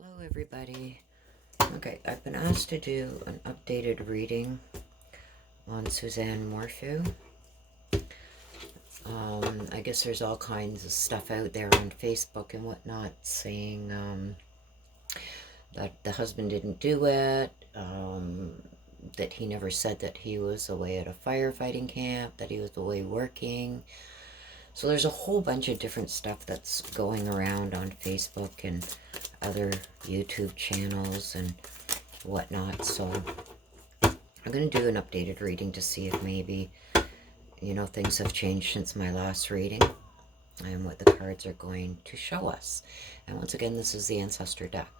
Hello everybody. Okay, I've been asked to do an updated reading on Suzanne Morphew. I guess there's all kinds of stuff out there on Facebook and whatnot saying that the husband didn't do it, that he never said that he was away at a firefighting camp, that he was away working. So there's a whole bunch of different stuff that's going around on Facebook and other YouTube channels and whatnot. So I'm going to do an updated reading to see if maybe, things have changed since my last reading and what the cards are going to show us. And once again, this is the Ancestor deck.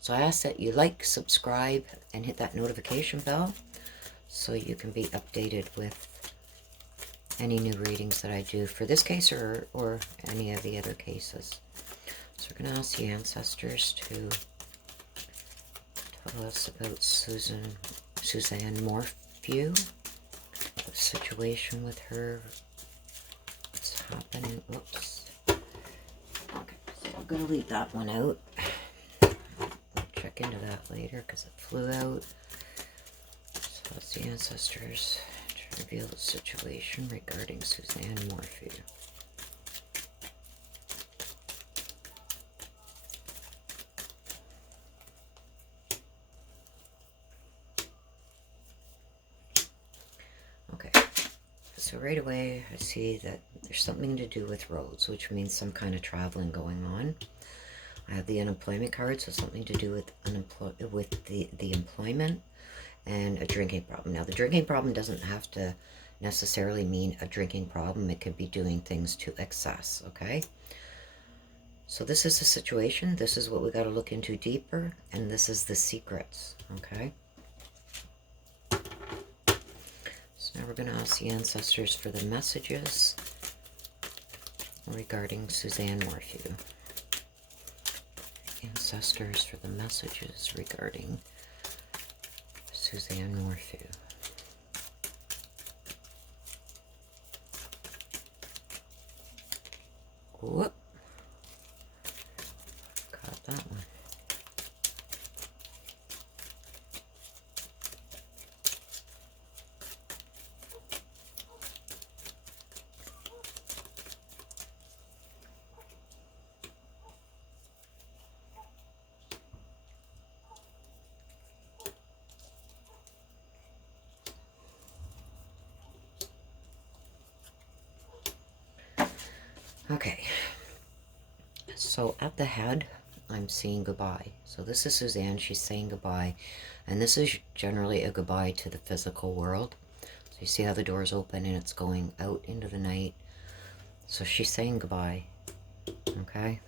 So I ask that you like, subscribe, and hit that notification bell so you can be updated with any new readings that I do for this case or any of the other cases. So we're going to ask the ancestors to tell us about Suzanne Morphew, the situation with her, what's happening. Whoops. Okay, so I'm going to leave that one out. I'll check into that later because it flew out. So that's the ancestors to reveal the situation regarding Suzanne Morphew. Okay, so right away I see that there's something to do with roads, which means some kind of traveling going on. I have the unemployment card, so something to do with the employment and a drinking problem. Now, the drinking problem doesn't have to necessarily mean a drinking problem. It could be doing things to excess, okay? So this is the situation. This is what we got to look into deeper, and this is the secrets, okay? So now we're going to ask the ancestors for the messages regarding Suzanne Morphew. Ancestors for the messages regarding Suzanne Morphew. Whoop. Caught that one. Okay, so at the head, I'm seeing goodbye. So this is Suzanne, she's saying goodbye. And this is generally a goodbye to the physical world. So you see how the door's open and it's going out into the night. So she's saying goodbye, okay?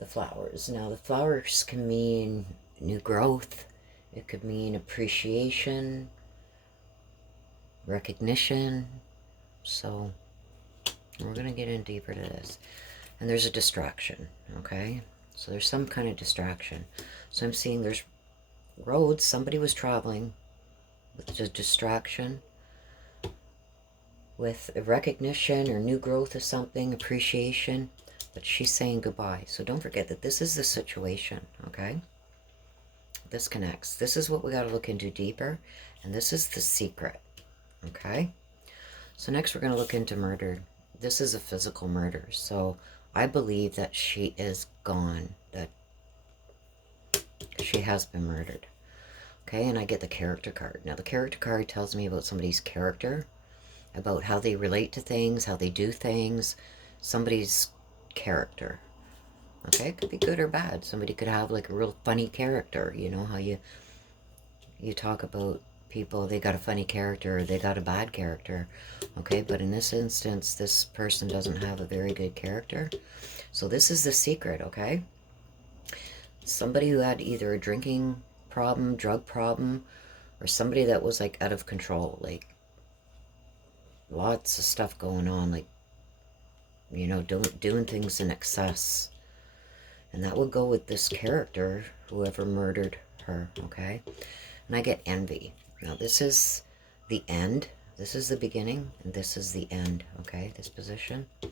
The flowers. Now the flowers can mean new growth. It could mean appreciation, recognition. So we're going to get in deeper to this. And there's a distraction, okay? So there's some kind of distraction. So I'm seeing there's roads. Somebody was traveling with a distraction, with a recognition or new growth of something, appreciation. But she's saying goodbye. So don't forget that this is the situation, okay? This connects. This is what we got to look into deeper. And this is the secret, okay? So next we're going to look into murder. This is a physical murder. So I believe that she is gone, that she has been murdered. Okay, and I get the character card. Now the character card tells me about somebody's character, about how they relate to things, how they do things, somebody's character. Okay, it could be good or bad. Somebody could have like a real funny character. You know how you talk about people, they got a funny character, or they got a bad character. Okay, but in this instance, this person doesn't have a very good character. So this is the secret, okay? Somebody who had either a drinking problem, drug problem, or somebody that was like out of control, like lots of stuff going on, like, doing things in excess. And that would go with this character, whoever murdered her, okay? And I get envy. Now this is the end. This is the beginning, and this is the end, okay? This position. The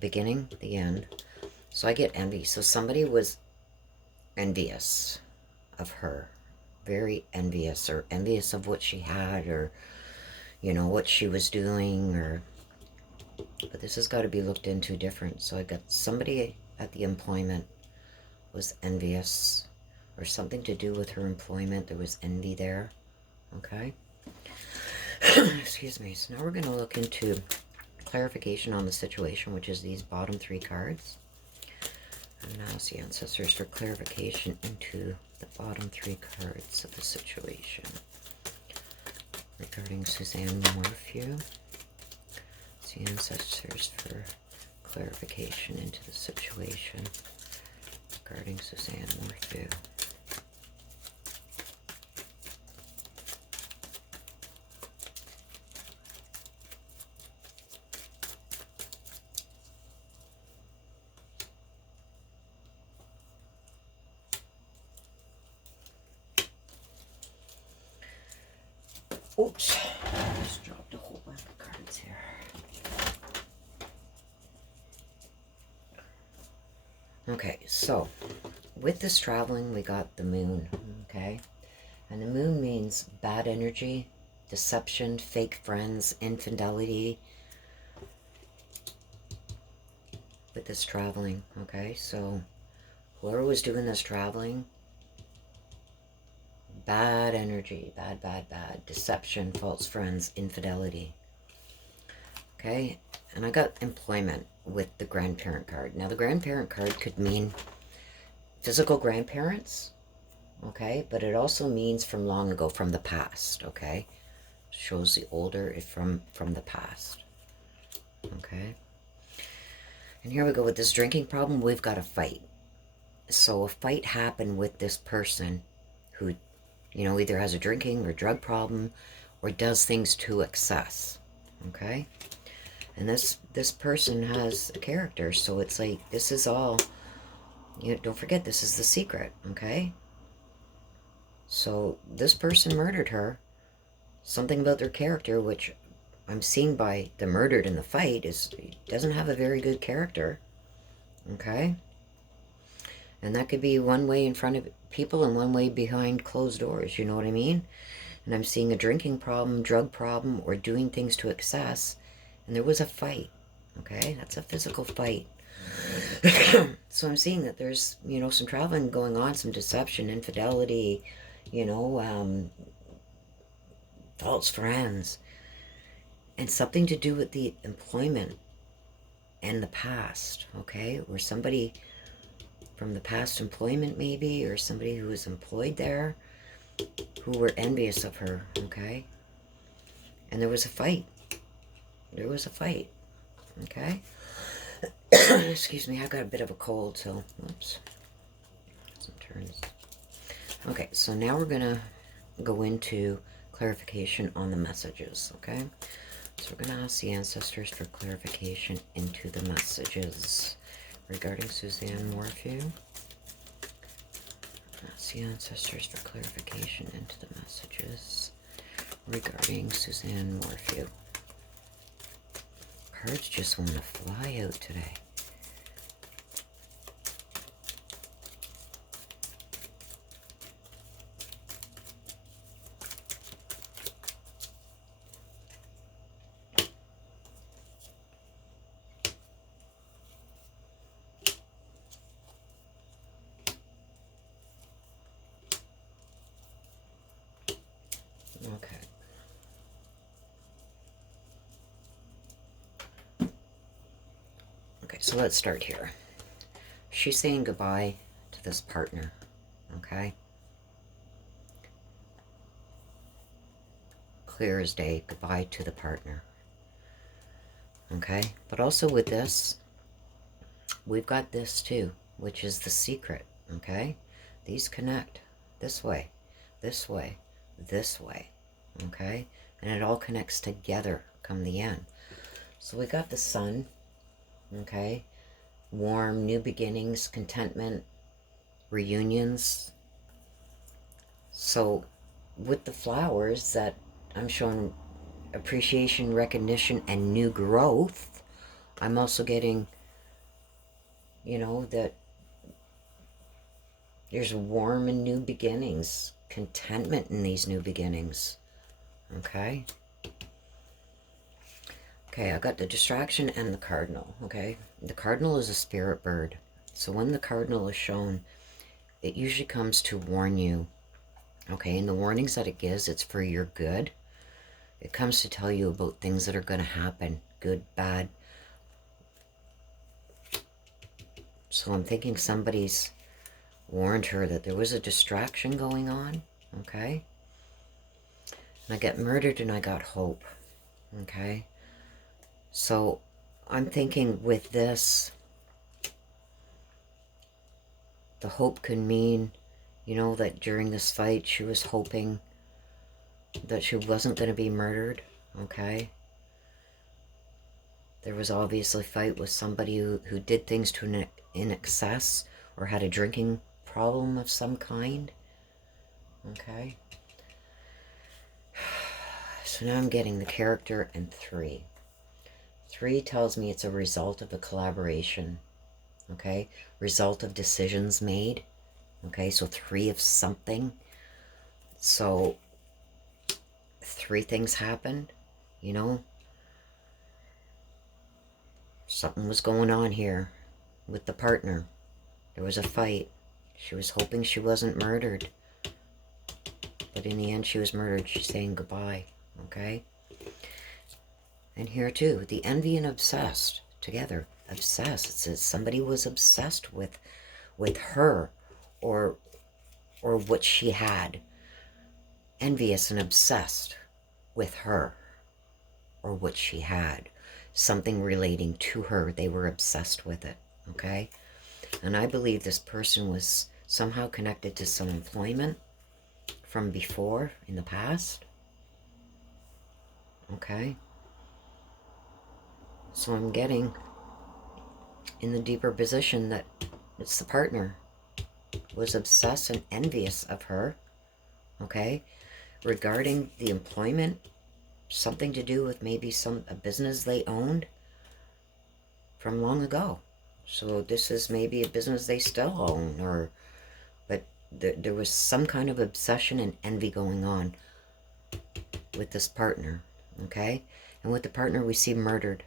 beginning, the end. So I get envy. So somebody was envious of her, very envious, or envious of what she had, or, you know, what she was doing, or, but this has got to be looked into different. So I got somebody at the employment was envious, or something to do with her employment. There was envy there. Okay. Excuse me. So now we're going to look into clarification on the situation, which is these bottom 3 cards. And now ask the ancestors for clarification into the bottom 3 cards of the situation regarding Suzanne Morphew. Ask the ancestors for clarification into the situation regarding Suzanne Morphew. Oops, I just dropped a whole bunch of cards here. Okay, so with this traveling, we got the moon, okay? And the moon means bad energy, deception, fake friends, infidelity with this traveling, okay? So whoever was doing this traveling, bad energy, bad, deception, false friends, infidelity, okay? And I got employment with the grandparent card. Now the grandparent card could mean physical grandparents, okay? But it also means from long ago, from the past, okay? Shows the older from the past, okay? And here we go with this drinking problem. We've got a fight. So a fight happened with this person who, you know, either has a drinking or drug problem or does things to excess, okay? And this person has a character, so it's like, this is all, you know, don't forget, this is the secret, okay? So this person murdered her. Something about their character, which I'm seeing by the murdered in the fight, is doesn't have a very good character, okay? And that could be one way in front of people and one way behind closed doors, you know what I mean? And I'm seeing a drinking problem, drug problem, or doing things to excess, and there was a fight, okay? That's a physical fight. So I'm seeing that there's, you know, some traveling going on, some deception, infidelity, you know, false friends, and something to do with the employment and the past, okay? Or somebody from the past employment maybe, or somebody who was employed there who were envious of her, okay? And there was a fight. There was a fight, okay? Excuse me, I got a bit of a cold, so, whoops. Some turns. Okay, so now we're going to go into clarification on the messages, okay? So we're going to ask the ancestors for clarification into the messages regarding Suzanne Morphew. Ask the ancestors for clarification into the messages regarding Suzanne Morphew. Cards just want to fly out today. Okay. Okay, so let's start here. She's saying goodbye to this partner, okay? Clear as day, goodbye to the partner, okay? But also with this, we've got this too, which is the secret, okay? These connect this way, this way, this way, okay? And it all connects together come the end. So we got the sun, okay? Warm, new beginnings, contentment, reunions. So with the flowers that I'm showing appreciation, recognition, and new growth, I'm also getting, you know, that there's warm and new beginnings, contentment in these new beginnings. Okay? Okay, I got the distraction and the cardinal, okay? The cardinal is a spirit bird. So when the cardinal is shown, it usually comes to warn you, okay? And the warnings that it gives, it's for your good. It comes to tell you about things that are going to happen, good, bad. So I'm thinking somebody's warned her that there was a distraction going on, okay? And I got murdered and I got hope, okay? So I'm thinking with this, the hope could mean, you know, that during this fight she was hoping that she wasn't going to be murdered, okay? There was obviously a fight with somebody who did things in excess or had a drinking problem of some kind, okay? So now I'm getting the character and 3. 3 tells me it's a result of a collaboration, okay? Result of decisions made, okay? So 3 of something. So 3 things happened, you know? Something was going on here with the partner. There was a fight. She was hoping she wasn't murdered. But in the end, she was murdered. She's saying goodbye, okay? And here too, the envy and obsessed together. Obsessed. It says somebody was obsessed with her or what she had. Envious and obsessed with her or what she had. Something relating to her. They were obsessed with it, okay? And I believe this person was somehow connected to some employment from before in the past, okay? So I'm getting in the deeper position that it's the partner was obsessed and envious of her, okay? Regarding the employment, something to do with maybe a business they owned from long ago. So this is maybe a business they still own, but there was some kind of obsession and envy going on with this partner, okay? And with the partner, we see murdered,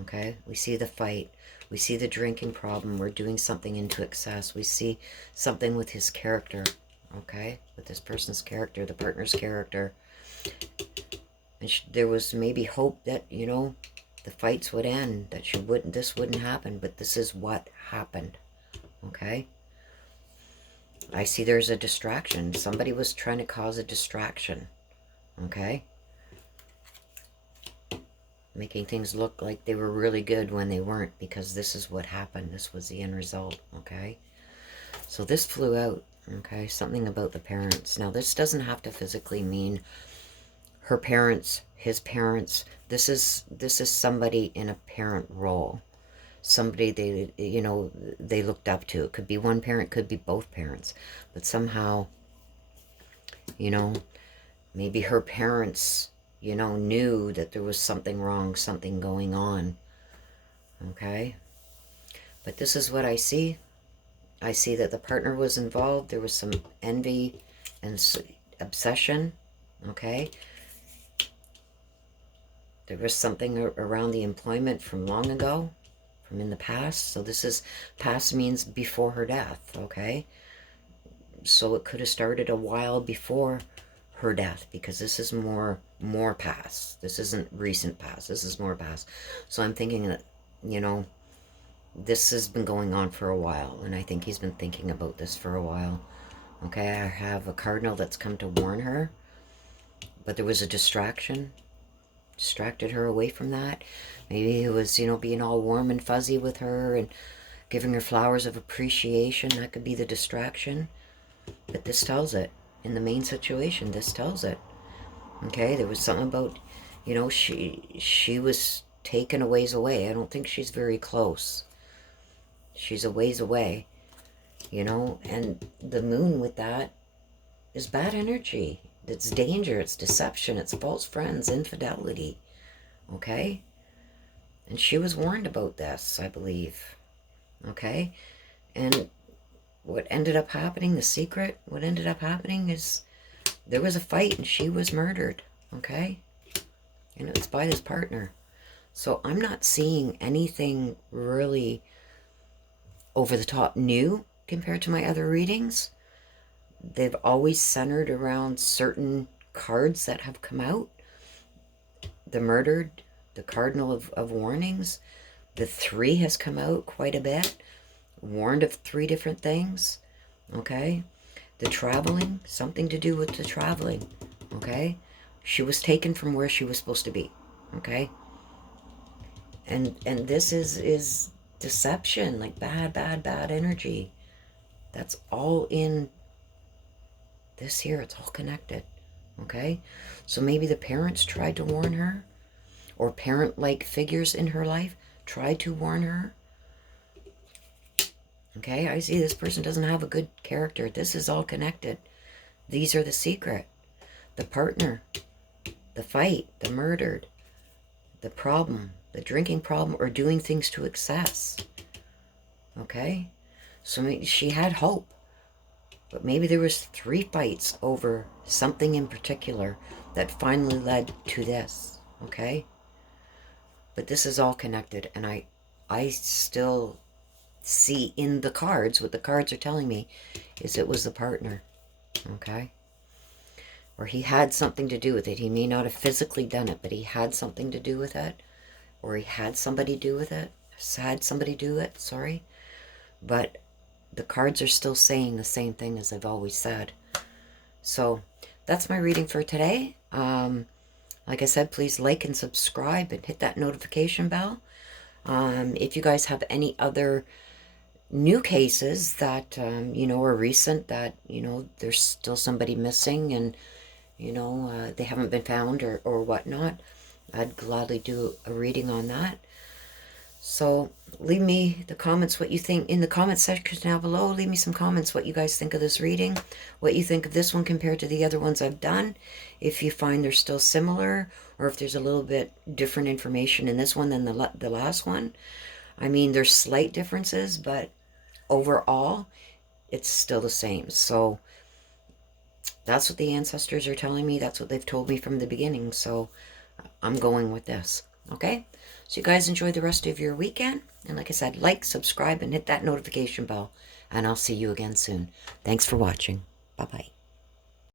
okay? We see the fight. We see the drinking problem. We're doing something into excess. We see something with his character, okay? With this person's character, the partner's character. And there was maybe hope that, you know, the fights would end, that this wouldn't happen, but this is what happened, okay? I see there's a distraction. Somebody was trying to cause a distraction, okay? Making things look like they were really good when they weren't, because this is what happened. This was the end result, okay? So this flew out, okay? Something about the parents. Now, this doesn't have to physically mean her parents, his parents. This is somebody in a parent role. Somebody they, you know, they looked up to. It could be one parent, could be both parents. But somehow, you know, maybe her parents, you know, knew that there was something wrong, something going on. Okay? But this is what I see. I see that the partner was involved. There was some envy and obsession. Okay? There was something around the employment from long ago, from in the past. So this is, past means before her death. Okay? So it could have started a while before her death, because this is more past. This isn't recent past. This is more past. So I'm thinking that, you know, this has been going on for a while, and I think he's been thinking about this for a while. Okay, I have a cardinal that's come to warn her, but there was a distraction, distracted her away from that. Maybe it was, you know, being all warm and fuzzy with her and giving her flowers of appreciation. That could be the distraction. But this tells it. In the main situation, this tells it. Okay, there was something about, you know, she was taken a ways away. I don't think she's very close. She's a ways away, you know, and the moon with that is bad energy. It's danger, it's deception, it's false friends, infidelity, okay? And she was warned about this, I believe. okay? And what ended up happening, the secret, what ended up happening is there was a fight and she was murdered, okay? And it was by this partner. So I'm not seeing anything really over the top new compared to my other readings. They've always centered around certain cards that have come out. The murdered, the cardinal of warnings. The 3 has come out quite a bit. Warned of 3 different things. Okay. The traveling, something to do with the traveling. Okay. She was taken from where she was supposed to be. Okay. And this is deception, like bad energy. That's all in this here. It's all connected. Okay. So maybe the parents tried to warn her, or parent-like figures in her life tried to warn her. Okay, I see this person doesn't have a good character. This is all connected. These are the secret. The partner, the fight, the murdered, the problem, the drinking problem, or doing things to excess. Okay, so she had hope, but maybe there was 3 fights over something in particular that finally led to this. Okay, but this is all connected, and I still see in the cards, what the cards are telling me is it was the partner. Okay, or he had something to do with it. He may not have physically done it, but he had something to do with it, or he had somebody do with it, had somebody do it, sorry. But the cards are still saying the same thing as I've always said. So that's my reading for today. Like I said, please like and subscribe and hit that notification bell. If you guys have any other new cases that, are recent, that, there's still somebody missing and, they haven't been found or whatnot, I'd gladly do a reading on that. So leave me the comments, what you think in the comments section down below. Leave me some comments, what you guys think of this reading, what you think of this one compared to the other ones I've done. If you find they're still similar, or if there's a little bit different information in this one than the last one. I mean, there's slight differences, but overall, it's still the same. So that's what the ancestors are telling me. That's what they've told me from the beginning. So I'm going with this. Okay? So you guys enjoy the rest of your weekend. And like I said, like, subscribe, and hit that notification bell. And I'll see you again soon. Thanks for watching. Bye-bye.